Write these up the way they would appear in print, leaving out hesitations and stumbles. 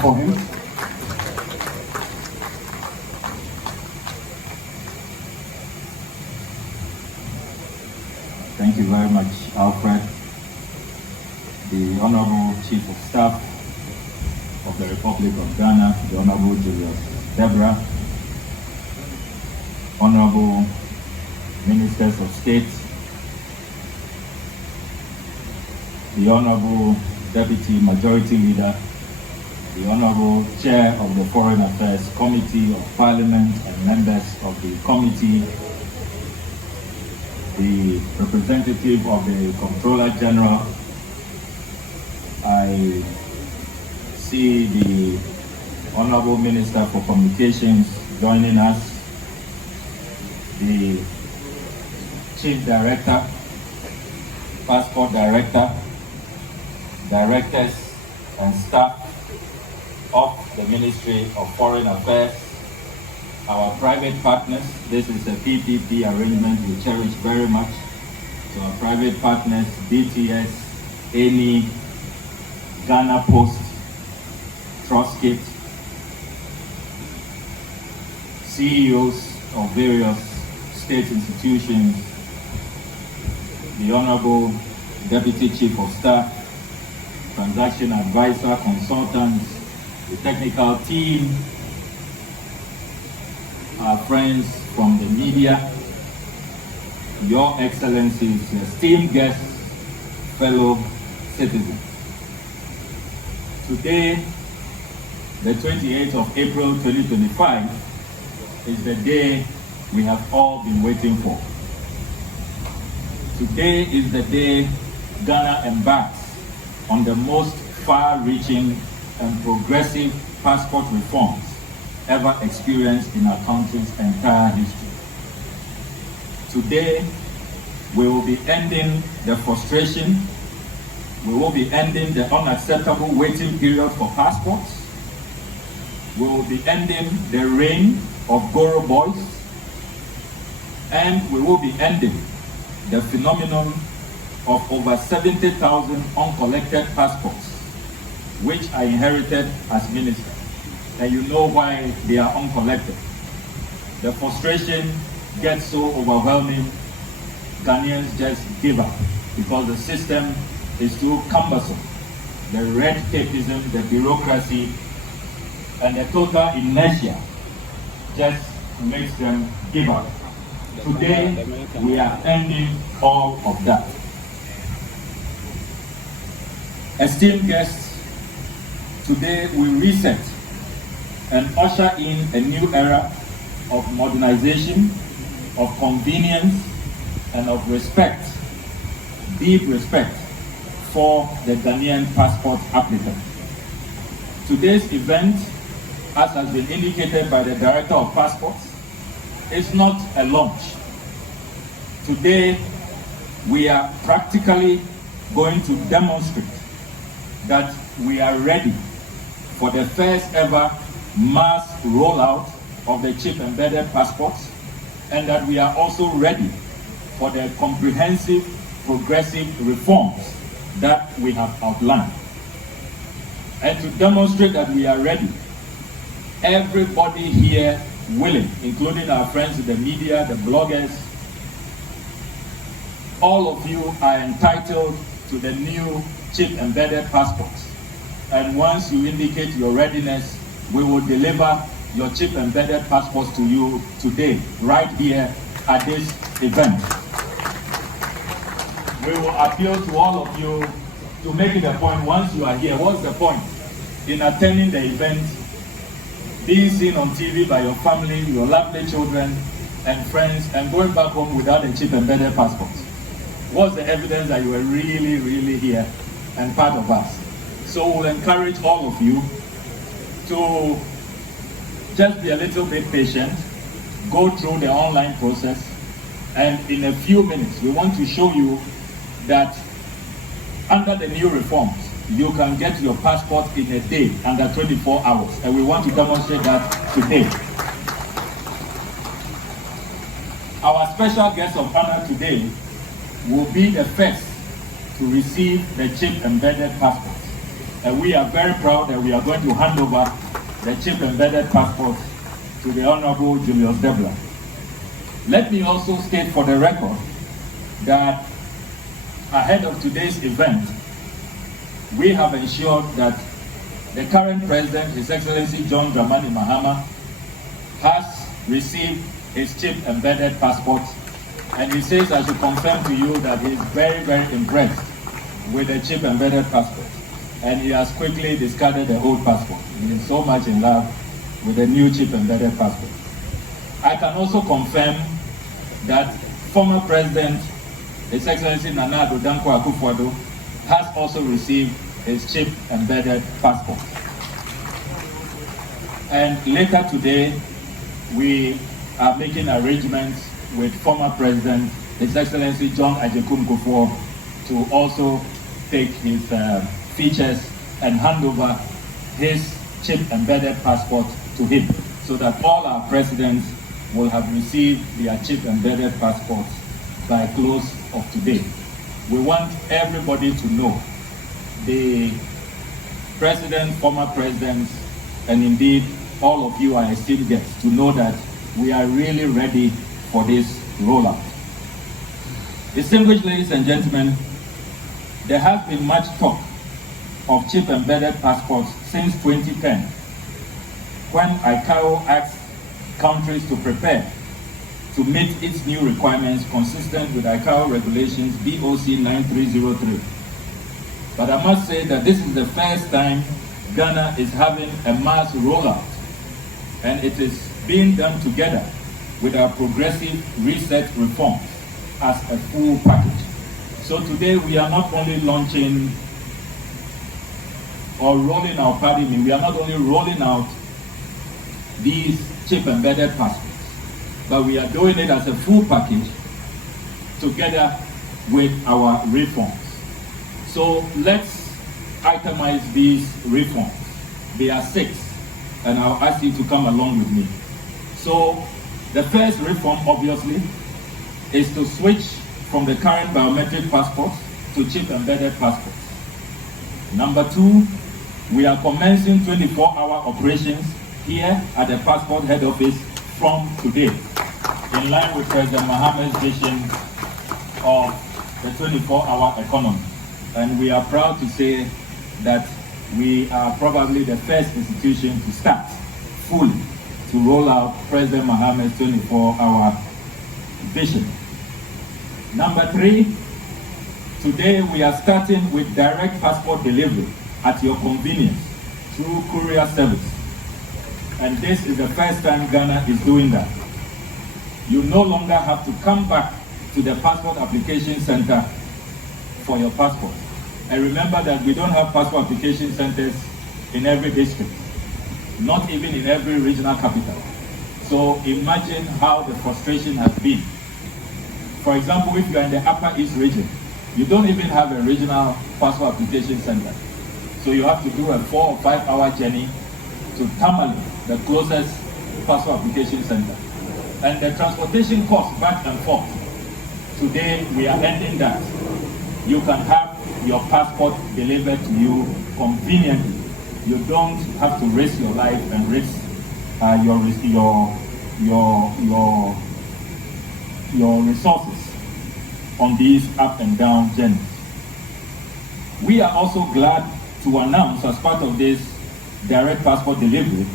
for him. Thank you very much, Alfred, the Honorable Chief of Staff of the Republic of Ghana, the Honorable Julius Deborah, Honorable Ministers of State, the Honorable Deputy Majority Leader, the Honorable Chair of the Foreign Affairs Committee of Parliament and members of the committee, the representative of the Comptroller General. I see the Honorable Minister for Communications joining us, the Chief Director, Passport Director, directors and staff of the Ministry of Foreign Affairs, our private partners. This is a PPP arrangement we cherish very much. So our private partners, BTS, ANI, Ghana Post, Trustkit, CEOs of various state institutions, the Honorable Deputy Chief of Staff, transaction advisor, consultants, the technical team, our friends from the media, Your Excellencies, esteemed guests, fellow citizens. Today, the 28th of April 2025, is the day we have all been waiting for. Today is the day Ghana embarks on the most far-reaching and progressive passport reforms ever experienced in our country's entire history. Today, we will be ending the frustration, we will be ending the unacceptable waiting period for passports, we will be ending the reign of Goro boys, and we will be ending the phenomenon of over 70,000 uncollected passports, which I inherited as minister. And you know why they are uncollected. The frustration gets so overwhelming, Ghanaians just give up because the system is too cumbersome. The red tapeism, the bureaucracy, and the total inertia just makes them give up. Today, we are ending all of that. Esteemed guests, today we reset and usher in a new era of modernization, of convenience, and of respect, deep respect for the Ghanaian passport applicant. Today's event, as has been indicated by the Director of Passports, is not a launch. Today, we are practically going to demonstrate that we are ready for the first ever mass rollout of the chip embedded passports, and that we are also ready for the comprehensive progressive reforms that we have outlined. And to demonstrate that we are ready, everybody here willing, including our friends in the media, the bloggers, all of you are entitled to the new chip embedded passports. And once you indicate your readiness, we will deliver your chip embedded passports to you today, right here at this event. We will appeal to all of you to make it a point once you are here. What's the point in attending the event, being seen on TV by your family, your lovely children and friends, and going back home without a chip embedded passport? What's the evidence that you were really, really here and part of us? So we'll encourage all of you to just be a little bit patient, go through the online process, and in a few minutes, we want to show you that under the new reforms, you can get your passport in a day, under 24 hours. And we want to demonstrate that today. Our special guest of honor today will be the first to receive the chip embedded passport. And we are very proud that we are going to hand over the chip embedded passport to the Honorable Julius Debla. Let me also state for the record that ahead of today's event, we have ensured that the current president, His Excellency John Dramani Mahama, has received his chip embedded passport, and he says I should confirm to you that he is very, very impressed with the chip embedded passport, and he has quickly discarded the old passport. He is so much in love with the new chip embedded passport. I can also confirm that former President, His Excellency Nana Addo Dankwa Akufo-Addo, has also received his chip embedded passport. And later today, we are making arrangements with former President, His Excellency John Agyekum Kufuor, to also take his features and hand over his chip embedded passport to him, so that all our presidents will have received their chip embedded passports by close of today. We want everybody to know, the president, former presidents, and indeed all of you, our esteemed guests, to know that we are really ready for this rollout. Distinguished ladies and gentlemen, there has been much talk of chip embedded passports since 2010, when ICAO asked countries to prepare to meet its new requirements consistent with ICAO regulations BOC 9303. But I must say that this is the first time Ghana is having a mass rollout, and it is being done together with our progressive reset reforms as a full package. So today we are not only launching or rolling out, pardon me, we are not only rolling out these chip embedded passports, but we are doing it as a full package together with our reforms. So let's itemize these reforms. There are 6, and I'll ask you to come along with me. So the first reform, obviously, is to switch from the current biometric passports to chip embedded passports. Number 2, we are commencing 24-hour operations here at the passport head office from today, in line with President Mahama's vision of the 24-hour economy. And we are proud to say that we are probably the first institution to start fully to roll out President Mahama's 24-hour vision. Number 3, today we are starting with direct passport delivery at your convenience through courier service. And this is the first time Ghana is doing that. You no longer have to come back to the passport application center for your passport. And remember that we don't have passport application centers in every district, not even in every regional capital. So imagine how the frustration has been. For example, if you are in the Upper East region, you don't even have a regional passport application center. So you have to do a 4 or 5 hour journey to Tamale, the closest passport application center. And the transportation cost back and forth. Today we are ending that. You can have your passport delivered to you conveniently. You don't have to risk your life and risk your resources on these up and down journeys. We are also glad to announce, as part of this direct passport delivery,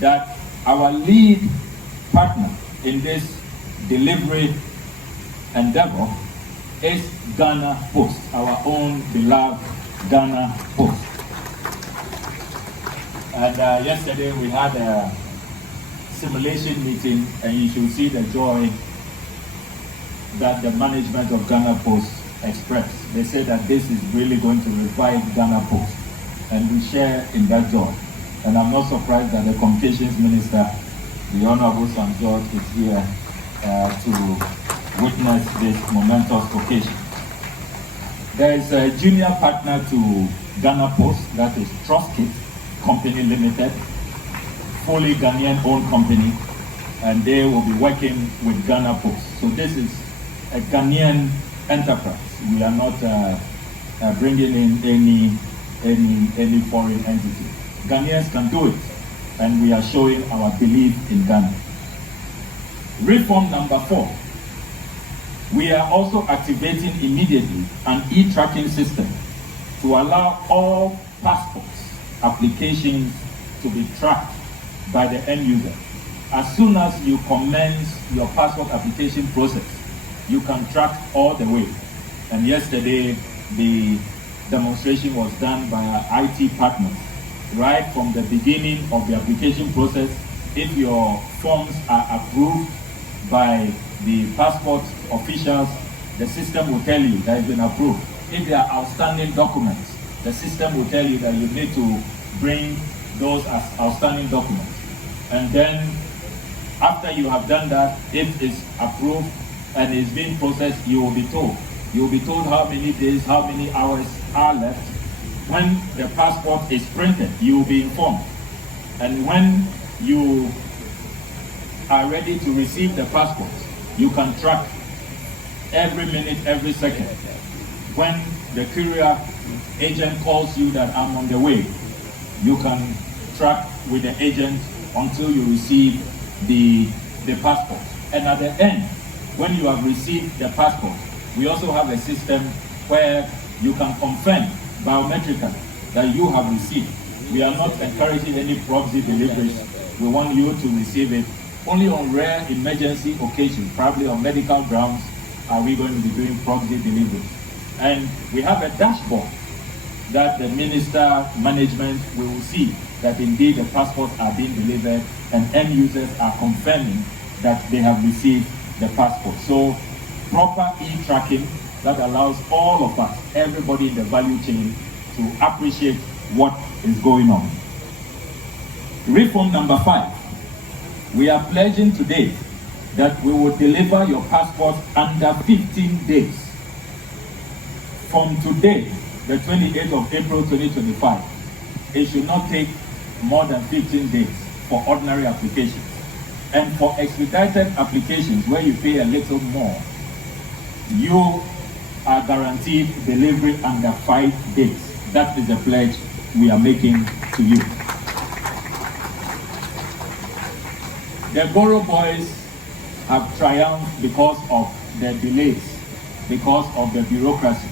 that our lead partner in this delivery endeavor is Ghana Post, our own beloved Ghana Post. And yesterday we had a simulation meeting, and you should see the joy that the management of Ghana Post expressed. They said that this is really going to revive Ghana Post, and we share in that joy. And I'm not surprised that the Communications Minister, the Honorable St. George, is here to witness this momentous occasion. There is a junior partner to Ghana Post, that is Trustkit Company Limited, fully Ghanaian owned company, and they will be working with Ghana Post. So this is a Ghanaian enterprise. We are not bringing in any any foreign entity. Ghanaians can do it, and we are showing our belief in Ghana. Reform number 4. We are also activating immediately an e-tracking system to allow all passports applications to be tracked by the end user. As soon as you commence your passport application process, you can track all the way. And yesterday, the demonstration was done by our IT partners. Right from the beginning of the application process, if your forms are approved by the passport officials, the system will tell you that it's been approved. If there are outstanding documents, the system will tell you that you need to bring those as outstanding documents. And then after you have done that, if it's approved and is being processed, you will be told. You will be told how many days, how many hours are left. When the passport is printed, you will be informed. And when you are ready to receive the passport, you can track every minute, every second. When the courier agent calls you that I'm on the way, you can track with the agent until you receive the passport. And at the end, when you have received the passport, we also have a system where you can confirm biometrically that you have received. We are not encouraging any proxy deliveries. We want you to receive it. Only on rare emergency occasions, probably on medical grounds, are we going to be doing proxy deliveries. And we have a dashboard that the minister management will see that indeed the passports are being delivered and end users are confirming that they have received the passport. So proper e-tracking that allows all of us, everybody in the value chain, to appreciate what is going on. Reform number 5. We are pledging today that we will deliver your passport under 15 days. From today, the 28th of April 2025, it should not take more than 15 days for ordinary applications. And for expedited applications where you pay a little more, you are guaranteed delivery under 5 days. That is the pledge we are making to you. The Goro boys have triumphed because of the delays, because of the bureaucracy.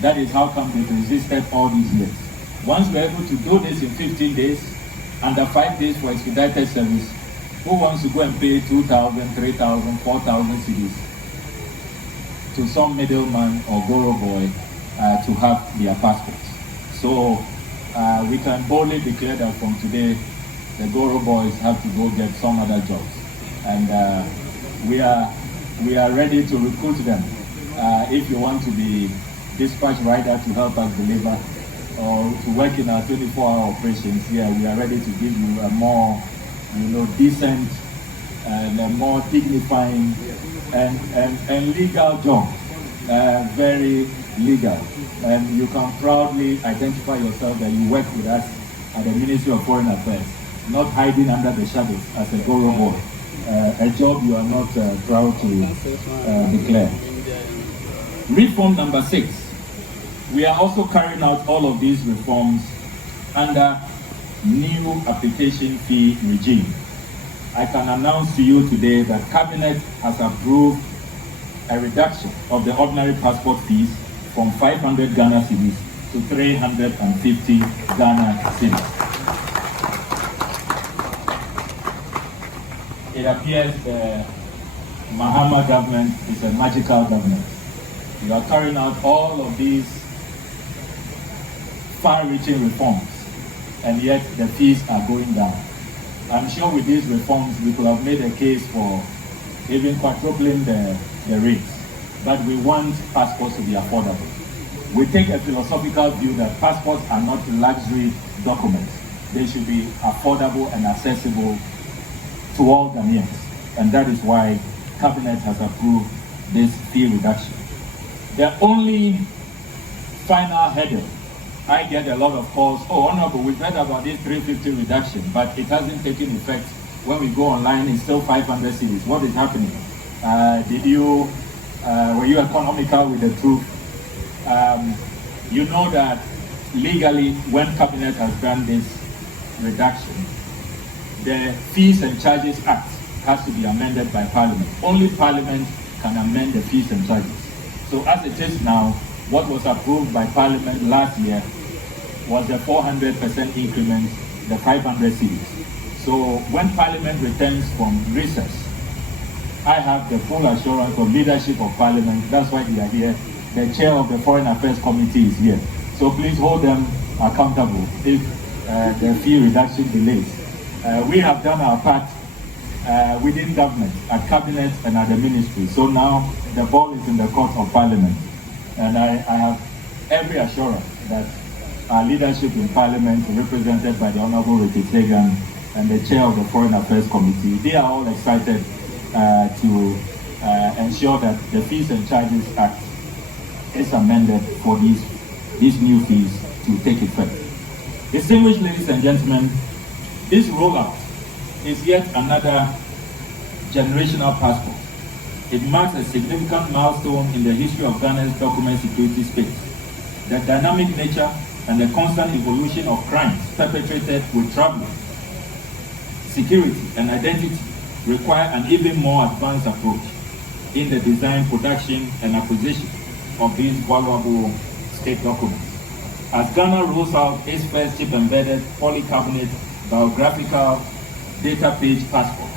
That is how come they've resisted all these years. Once we're able to do this in 15 days, under 5 days for expedited service, who wants to go and pay 2,000, 3,000, 4,000 cedis to some middleman or Goro boy to have their passports? So we can boldly declare that from today, the Goro boys have to go get some other jobs. And we are ready to recruit them. If you want to be dispatch rider to help us deliver or to work in our 24-hour operations, we are ready to give you a more decent and a more dignifying and legal job. Very legal. And you can proudly identify yourself that you work with us at the Ministry of Foreign Affairs, not hiding under the shadows as a Goro boy. A job you are not proud to declare. Reform number 6. We are also carrying out all of these reforms under new application fee regime. I can announce to you today that Cabinet has approved a reduction of the ordinary passport fees from 500 Ghana cedis to 350 Ghana cedis. It appears the Mahama government is a magical government. You are carrying out all of these far-reaching reforms, and yet the fees are going down. I'm sure with these reforms, we could have made a case for even quadrupling the rates. But we want passports to be affordable. We take a philosophical view that passports are not luxury documents. They should be affordable and accessible to all Ghanaians. And that is why Cabinet has approved this fee reduction. The only final hurdle, I get a lot of calls, oh, Honorable, we've heard about this 350 reduction, but it hasn't taken effect. When we go online, it's still 500 cedis. What is happening? Were you economical with the truth? You know that legally, when Cabinet has done this reduction, the Fees and Charges Act has to be amended by Parliament. Only Parliament can amend the fees and charges. So as it is now, what was approved by Parliament last year was the 400% increment, the 500 cedis. So when Parliament returns from recess, I have the full assurance of leadership of Parliament. That's why they are here. The chair of the Foreign Affairs Committee is here. So please hold them accountable if the fee reduction delays. We have done our part within government, at Cabinet and at the ministry. So now the ball is in the court of Parliament. And I have every assurance that our leadership in Parliament, represented by the Honorable Richard Sagan and the chair of the Foreign Affairs Committee, they are all excited to ensure that the Fees and Charges Act is amended for these new fees to take effect. Distinguished ladies and gentlemen, this rollout is yet another generational passport. It marks a significant milestone in the history of Ghana's document security space. The dynamic nature and the constant evolution of crimes perpetrated with travel, security, and identity require an even more advanced approach in the design, production, and acquisition of these valuable state documents. As Ghana rolls out its first chip-embedded polycarbonate biographical data page passport,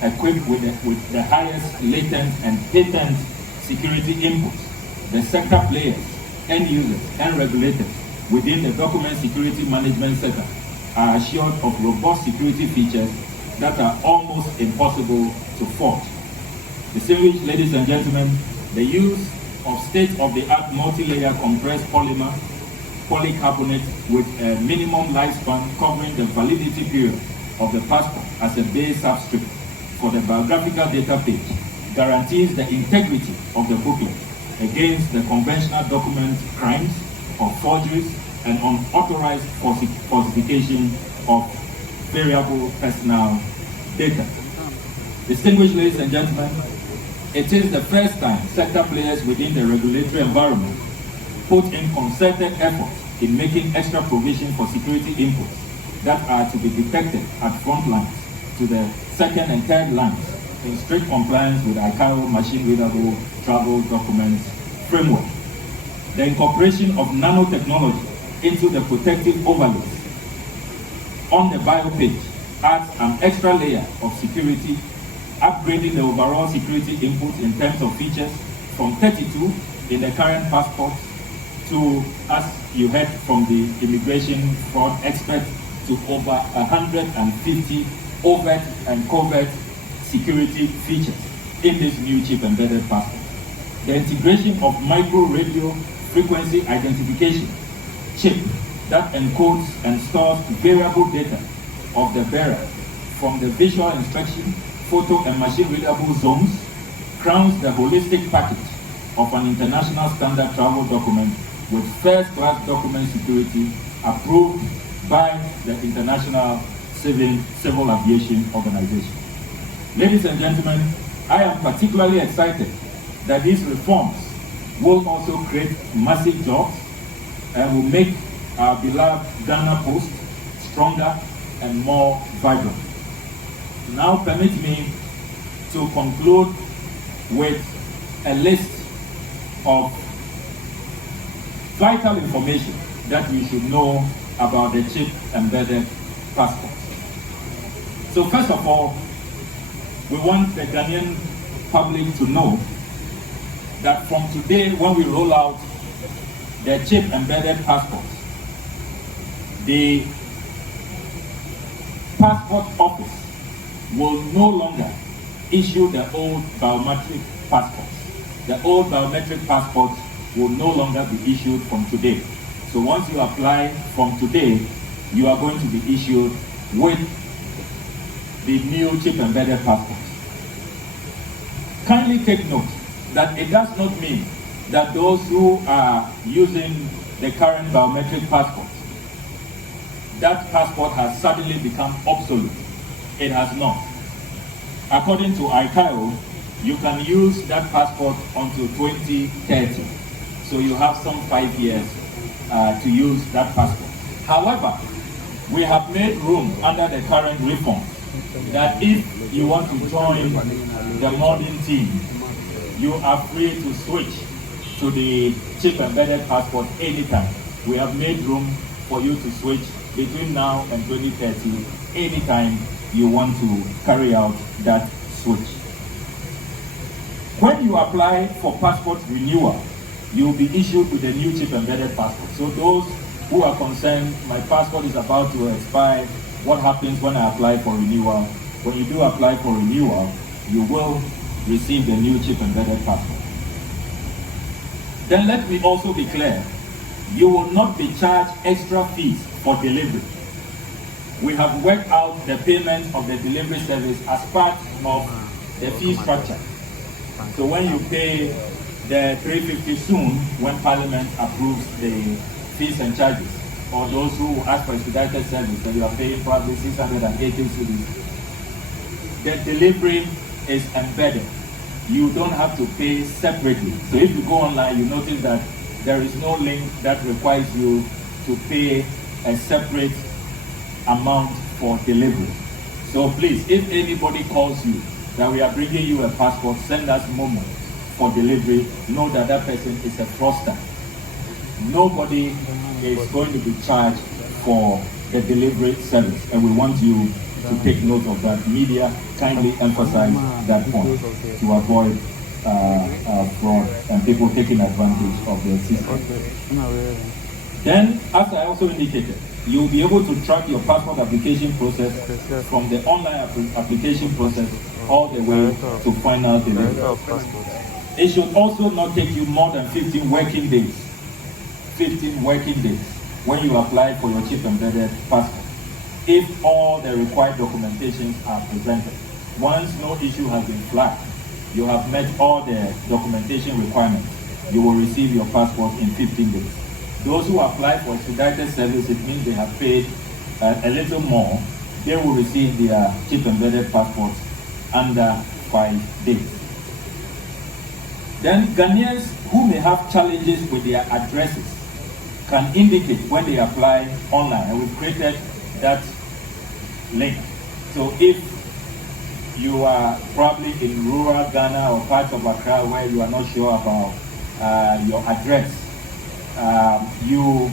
equipped with the highest latent and patent security inputs, the sector players, end users, and regulators within the document security management sector are assured of robust security features that are almost impossible to fault. Distinguished ladies and gentlemen, the use of state-of-the-art multi-layer compressed polymer polycarbonate with a minimum lifespan covering the validity period of the passport as a base substrate for the biographical data page guarantees the integrity of the booklet against the conventional document crimes of forgeries and unauthorized falsification of variable personal data. Distinguished ladies and gentlemen, it is the first time sector players within the regulatory environment put in concerted efforts in making extra provision for security inputs that are to be detected at front lines to the second and third lines in strict compliance with ICAO machine-readable travel documents framework. The incorporation of nanotechnology into the protective overlays on the bio page adds an extra layer of security, upgrading the overall security input in terms of features from 32 in the current passport to, as you heard from the immigration fraud expert, to over 150 overt and covert security features in this new chip embedded passport. The integration of micro radio frequency identification chip that encodes and stores variable data of the bearer from the visual inspection, photo and machine readable zones crowns the holistic package of an international standard travel document with first-class document security approved by the International Civil Aviation Organization. Ladies and gentlemen, I am particularly excited that these reforms will also create massive jobs and will make our beloved Ghana Post stronger and more vibrant. Now permit me to conclude with a list of vital information that we should know about the chip embedded passports. So first of all, we want the Ghanaian public to know that from today, when we roll out the chip embedded passports, the passport office will no longer issue the old biometric passports. The old biometric passports will no longer be issued from today. So once you apply from today, you are going to be issued with the new chip embedded passport. Kindly take note that it does not mean that those who are using the current biometric passport, that passport has suddenly become obsolete. It has not. According to ICAO, you can use that passport until 2030. So you have some 5 years to use that passport. However, we have made room under the current reform that if you want to join the modern team, you are free to switch to the chip embedded passport anytime. We have made room for you to switch between now and 2030 anytime you want to carry out that switch. When you apply for passport renewal, you will be issued with a new chip embedded passport. So those who are concerned, my passport is about to expire, what happens when I apply for renewal? When you do apply for renewal, you will receive the new chip embedded passport. Then let me also be clear, you will not be charged extra fees for delivery. We have worked out the payment of the delivery service as part of the fee structure. So when you pay the 350 soon, when Parliament approves the fees and charges, or those who ask for expedited service, then you are paying probably 680 cedis. The delivery is embedded. You don't have to pay separately. So if you go online, you notice that there is no link that requires you to pay a separate amount for delivery. So please, if anybody calls you that we are bringing you a passport, send us Momo for delivery, know that that person is a fraudster. Nobody is going to be charged for the delivery service, and we want you to take note of that. Media kindly emphasize that point to avoid fraud and people taking advantage of the system. Then, as I also indicated, you'll be able to track your passport application process from the online application process all the way to final delivery. It should also not take you more than 15 working days. 15 working days when you apply for your chip embedded passport, if all the required documentations are presented. Once no issue has been flagged, you have met all the documentation requirements, you will receive your passport in 15 days. Those who apply for expedited service, it means they have paid a little more, they will receive their chip embedded passports under 5 days. Then Ghanaians who may have challenges with their addresses can indicate when they apply online, and we've created that link. So if you are probably in rural Ghana or parts of Accra where you are not sure about your address, you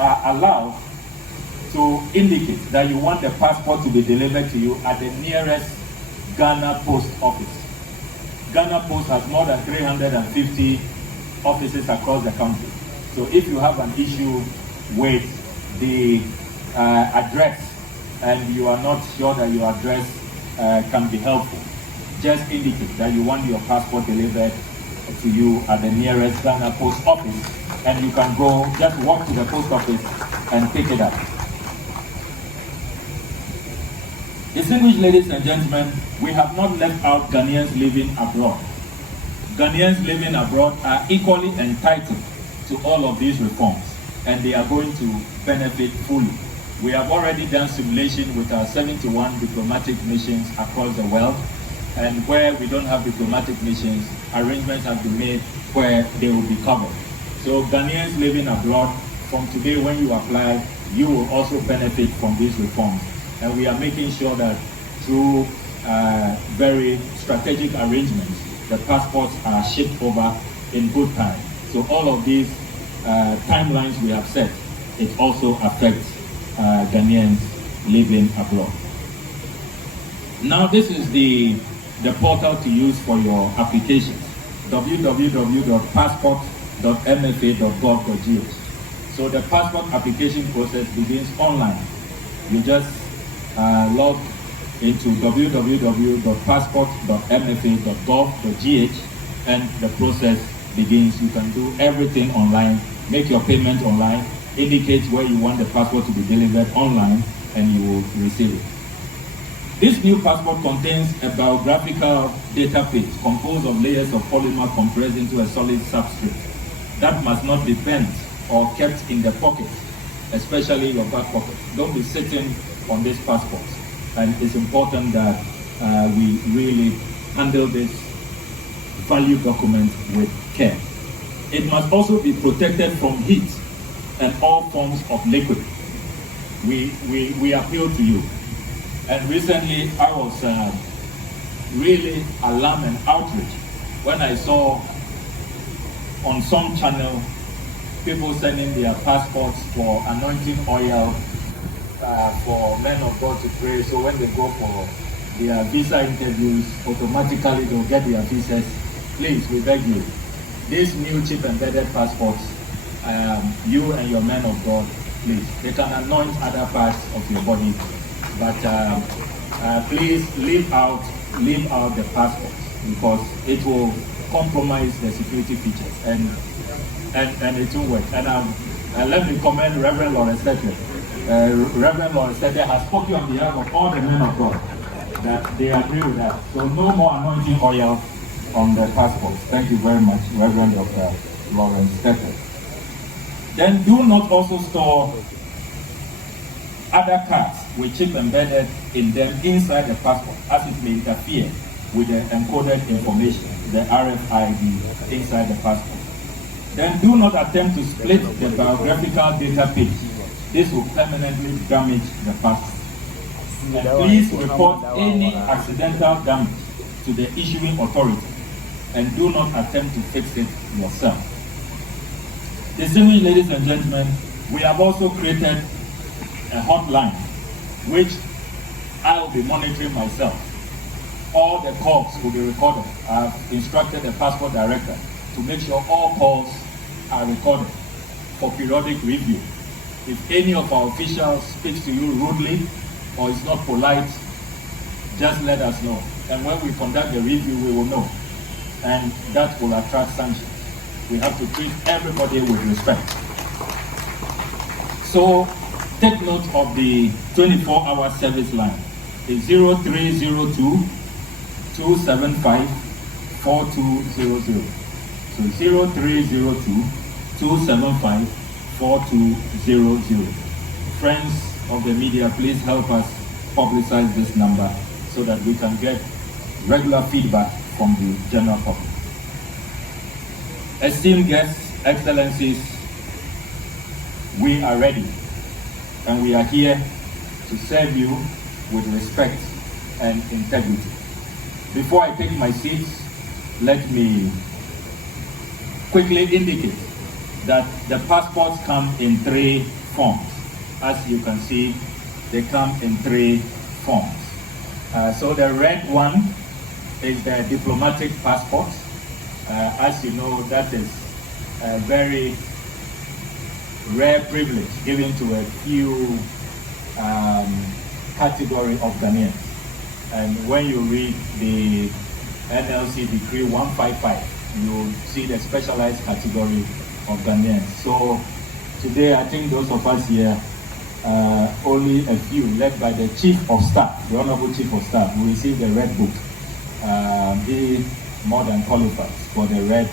are allowed to indicate that you want the passport to be delivered to you at the nearest Ghana Post Office. Ghana Post has more than 350 offices across the country. So if you have an issue with the address and you are not sure that your address can be helpful, just indicate that you want your passport delivered to you at the nearest Ghana Post Office, and you can go, just walk to the post office and pick it up. Distinguished ladies and gentlemen, we have not left out Ghanaians living abroad. Ghanaians living abroad are equally entitled to all of these reforms, and they are going to benefit fully. We have already done simulation with our 71 diplomatic missions across the world, and where we don't have diplomatic missions, arrangements have been made where they will be covered. So Ghanaians living abroad, from today when you apply, you will also benefit from these reforms. And we are making sure that through very strategic arrangements, the passports are shipped over in good time. So all of these timelines we have set, it also affects Ghanaians living abroad. Now this is the portal to use for your applications, www.passport.mfa.gov.gh. So the passport application process begins online. You just log into www.passport.mfa.gov.gh and the process begins. You can do everything online, make your payment online, indicate where you want the passport to be delivered online, and you will receive it. This new passport contains a biographical database composed of layers of polymer compressed into a solid substrate that must not be bent or kept in the pocket, especially your back pocket. Don't be sitting on this passport, and it's important that we really handle this value document with care. It must also be protected from heat and all forms of liquid. We appeal to you. And recently I was really alarmed and outraged when I saw on some channel people sending their passports for anointing oil for men of God to pray. So when they go for their visa interviews, automatically they'll get their visas. Please, we beg you, these new chip embedded passports, you and your men of God, please, they can anoint other parts of your body, but please leave out the passports, because it will compromise the security features and it will work. And let me commend Reverend Lawrence Tete. Reverend Lawrence Tete has spoken on behalf of all the men of God that they agree with that. So no more anointing oil on the passports. Thank you very much, Reverend Dr. Lawrence Tete. Then do not also store other cards with chip embedded in them inside the passport, as it may interfere with the encoded information, the RFID inside the passport. Then do not attempt to split the biographical data page. This will permanently damage the passport. And please report any accidental damage to the issuing authority and do not attempt to fix it yourself. Distinguished ladies and gentlemen, we have also created a hotline which I will be monitoring myself. All the calls will be recorded. I have instructed the passport director to make sure all calls are recorded for periodic review. If any of our officials speaks to you rudely or is not polite, just let us know. And when we conduct the review, we will know. And that will attract sanctions. We have to treat everybody with respect. So take note of the 24-hour service line. It's 0302 275 4200. So 0302 275 4200. Friends of the media, please help us publicize this number so that we can get regular feedback from the general public. Esteemed guests, excellencies, we are ready and we are here to serve you with respect and integrity. Before I take my seat, let me quickly indicate that the passports come in 3 forms. As you can see, they come in 3 forms. So the red one is the diplomatic passport. As you know, that is a very rare privilege given to a few category of Ghanaians. And when you read the NLC Decree 155, you see the specialized category of Ghanaians. So today, I think those of us here, only a few, led by the Chief of Staff, the Honorable Chief of Staff, who received the Red Book. He more than qualifies for the Red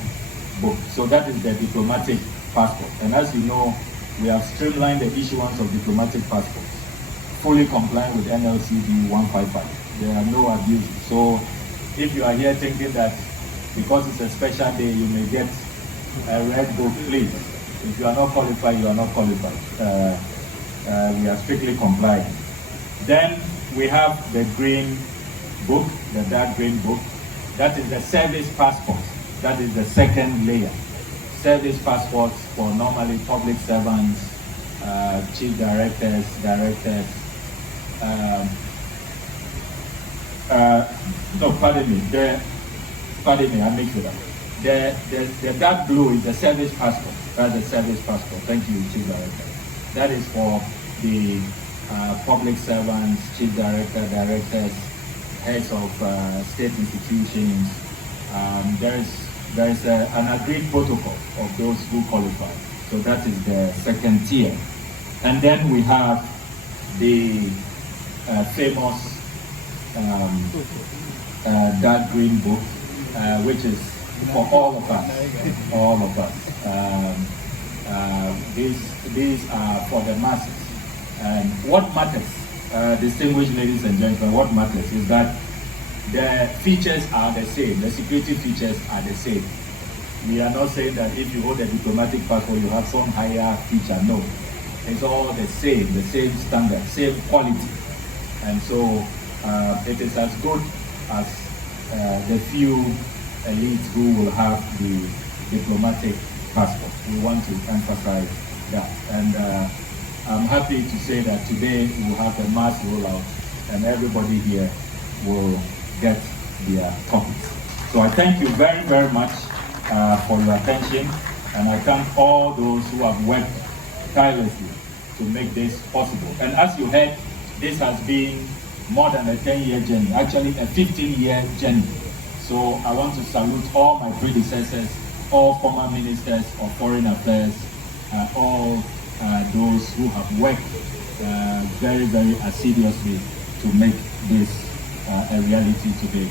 Book. So that is the diplomatic passport. And as you know, we have streamlined the issuance of diplomatic passports, fully complying with NLCD 155. There are no abuses. So if you are here thinking that because it's a special day, you may get a Red Book, please. If you are not qualified, you are not qualified. We are strictly complying. Then we have the green book, the dark green book. That is the service passport. That is the second layer. Service passports for normally public servants, chief directors, no, pardon me, I mixed it up. The dark blue is the service passport. That's the service passport. Thank you, Chief Director. That is for the public servants, chief director, directors, heads of state institutions. There is an agreed protocol of those who qualify. So that is the second tier. And then we have the famous dark green book, which is for all of us. All of us. These are for the masses. And what matters, distinguished ladies and gentlemen, what matters is that the features are the same, the security features are the same. We are not saying that if you hold a diplomatic passport, you have some higher feature. No, it's all the same standard, same quality. And so it is as good as the few elites who will have the diplomatic passport. We want to emphasize that. And I'm happy to say that today we will have a mass rollout and everybody here will get their copies. So I thank you very, very much for your attention, and I thank all those who have worked tirelessly to make this possible. And as you heard, this has been more than a 10-year journey, actually a 15-year journey. So I want to salute all my predecessors, all former ministers of foreign affairs, all those who have worked very, very assiduously to make this a reality today.